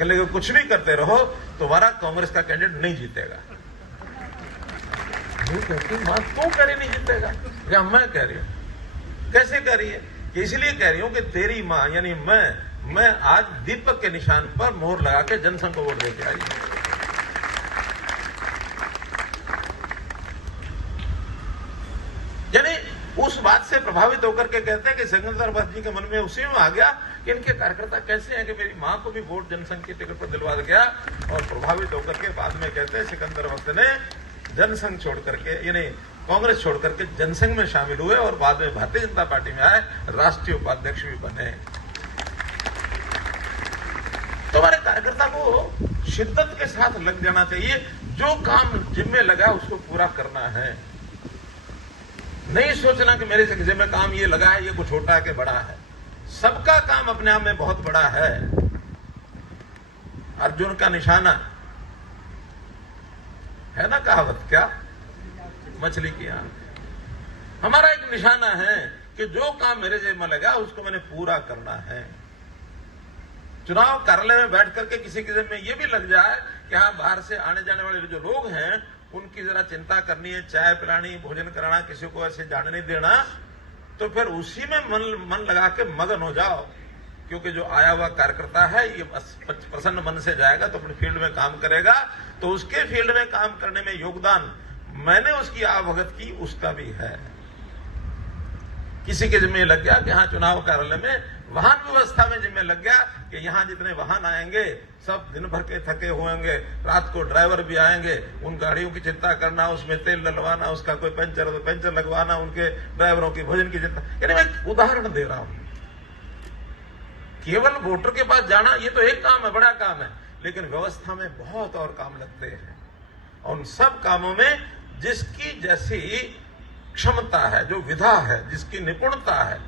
कि लेकिन कुछ भी करते रहो तुम्हारा कांग्रेस का कैंडिडेट नहीं जीतेगा। मां तू कह रही नहीं जीतेगा या मैं कह रही हूं? कैसे कह रही है? कि इसलिए कह रही हूं कि तेरी मां यानी मैं आज दीपक के निशान पर मोहर लगा के जनसंघ को वोट देके आई। यानी उस बात से प्रभावित होकर के कहते हैं कि सिकंदर बख्श जी के मन में उसी में आ गया कि इनके कार्यकर्ता कैसे हैं कि मेरी मां को भी वोट जनसंघ की टिकट पर दिलवा गया, और प्रभावित होकर के बाद में कहते हैं सिकंदर बख्श ने जनसंघ छोड़ करके यानी कांग्रेस छोड़ करके जनसंघ में शामिल हुए और बाद में भारतीय जनता पार्टी में आए, राष्ट्रीय उपाध्यक्ष भी बने। तो हमारे कार्यकर्ता को शिद्दत के साथ लग जाना चाहिए, जो काम जिम्मे लगा उसको पूरा करना है। नहीं सोचना कि मेरे से जिम्मे काम ये लगा है, ये कुछ छोटा है कि बड़ा है। सबका काम अपने आप में बहुत बड़ा है। अर्जुन का निशाना है ना कहावत, क्या मछली की आंख। हमारा एक निशाना है कि जो काम मेरे जिम्मे लगा उसको मैंने पूरा करना है। चुनाव कार्यालय में बैठ करके किसी के जिम्मे ये भी लग जाए कि हाँ बाहर से आने जाने वाले जो लोग हैं उनकी जरा चिंता करनी है, चाय पिलानी, भोजन कराना, किसी को ऐसे जाने नहीं देना, तो फिर उसी में मन लगा के मगन हो जाओ। क्योंकि जो आया हुआ कार्यकर्ता है ये प्रसन्न मन से जाएगा तो अपने फील्ड में काम करेगा, तो उसके फील्ड में काम करने में योगदान मैंने उसकी आवभगत की उसका भी है। किसी के जिम्मे लग गया कि हाँ चुनाव कार्यालय में वाहन व्यवस्था में जिम्मे लग गया कि यहाँ जितने वाहन आएंगे सब दिन भर के थके होंगे, रात को ड्राइवर भी आएंगे, उन गाड़ियों की चिंता करना, उसमें तेल डलवाना, उसका कोई पंचर हो तो पंचर लगवाना, उनके ड्राइवरों की भोजन की चिंता। यानी मैं उदाहरण दे रहा हूं। केवल वोटर के पास जाना ये तो एक काम है, बड़ा काम है, लेकिन व्यवस्था में बहुत और काम लगते हैं। और उन सब कामों में जिसकी जैसी क्षमता है, जो विधा है, जिसकी निपुणता है,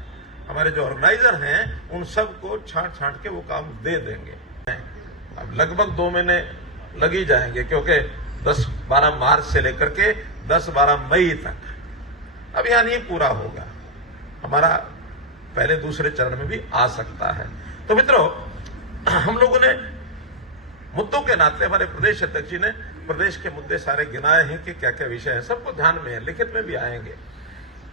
हमारे जो ऑर्गेनाइजर हैं उन सबको छांट छांट के वो काम दे देंगे। अब लगभग 2 महीने लग ही जाएंगे, क्योंकि 10-12 मार्च से लेकर के 10-12 मई तक अभियान ये पूरा होगा। हमारा पहले दूसरे चरण में भी आ सकता है। तो मित्रों, हम लोगों ने मुद्दों के नाते, हमारे प्रदेश अध्यक्ष जी ने प्रदेश के मुद्दे सारे गिनाए हैं कि क्या क्या विषय है, सबको ध्यान में है, लिखित में भी आएंगे।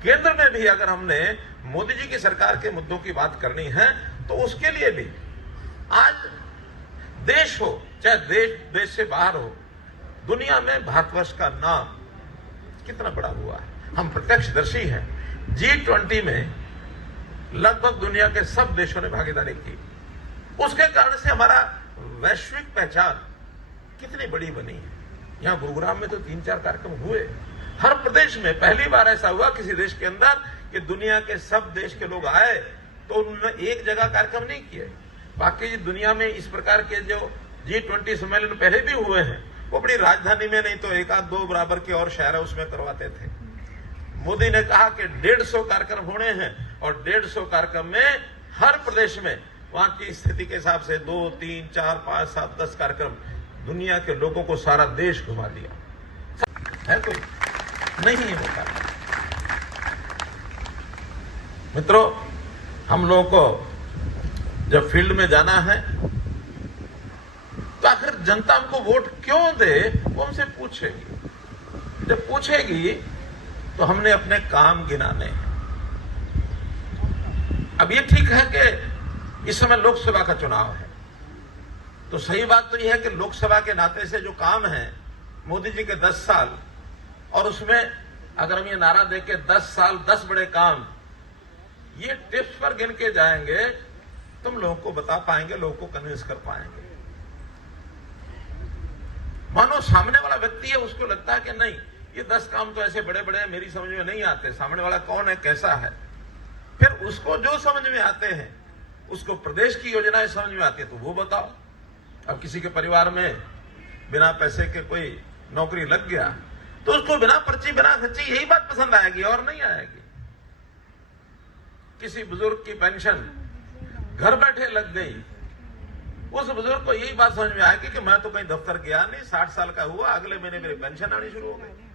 केंद्र में भी अगर हमने मोदी जी की सरकार के मुद्दों की बात करनी है तो उसके लिए भी आज देश हो चाहे देश से बाहर हो, दुनिया में भारतवर्ष का नाम कितना बड़ा हुआ है, हम प्रत्यक्षदर्शी हैं। G20 में लगभग दुनिया के सब देशों ने भागीदारी की। उसके कारण से हमारा वैश्विक पहचान कितनी बड़ी बनी है। यहां गुरुग्राम में तो 3-4 कार्यक्रम हुए। हर प्रदेश में पहली बार ऐसा हुआ किसी देश के अंदर कि दुनिया के सब देश के लोग आए, तो उन्होंने एक जगह कार्यक्रम नहीं किए। बाकी दुनिया में इस प्रकार के जो G20 सम्मेलन पहले भी हुए हैं वो अपनी राजधानी में नहीं तो 1-2 बराबर के और शहर उसमें करवाते थे। मोदी ने कहा कि 150 कार्यक्रम होने हैं, और 150 कार्यक्रम में हर प्रदेश में वहां की स्थिति के हिसाब से 2, 3, 4, 5, 7, 10 कार्यक्रम, दुनिया के लोगों को सारा देश घुमा दिया है। कोई नहीं होता। मित्रों, हम लोगों को जब फील्ड में जाना है तो आखिर जनता हमको वोट क्यों दे वो हमसे पूछेगी। जब पूछेगी तो हमने अपने काम गिनाने हैं। अब ये ठीक है कि इस समय लोकसभा का चुनाव है, तो सही बात तो यह है कि लोकसभा के नाते से जो काम है मोदी जी के 10 साल, और उसमें अगर हम ये नारा दे के 10 साल 10 बड़े काम, ये टिप्स पर गिन के जाएंगे, तुम लोगों को बता पाएंगे, लोगों को कन्विंस कर पाएंगे। मानो सामने वाला व्यक्ति है, उसको लगता है कि नहीं ये 10 काम तो ऐसे बड़े बड़े मेरी समझ में नहीं आते, सामने वाला कौन है, कैसा है। फिर उसको जो समझ में आते हैं, उसको प्रदेश की योजनाएं समझ में आती है तो वो बताओ। अब किसी के परिवार में बिना पैसे के कोई नौकरी लग गया तो उसको बिना पर्ची बिना खर्ची यही बात पसंद आएगी और नहीं आएगी। किसी बुजुर्ग की पेंशन घर बैठे लग गई, उस बुजुर्ग को यही बात समझ में आएगी कि मैं तो कहीं दफ्तर गया नहीं, 60 साल का हुआ, अगले महीने मेरी पेंशन आनी शुरू हो गई।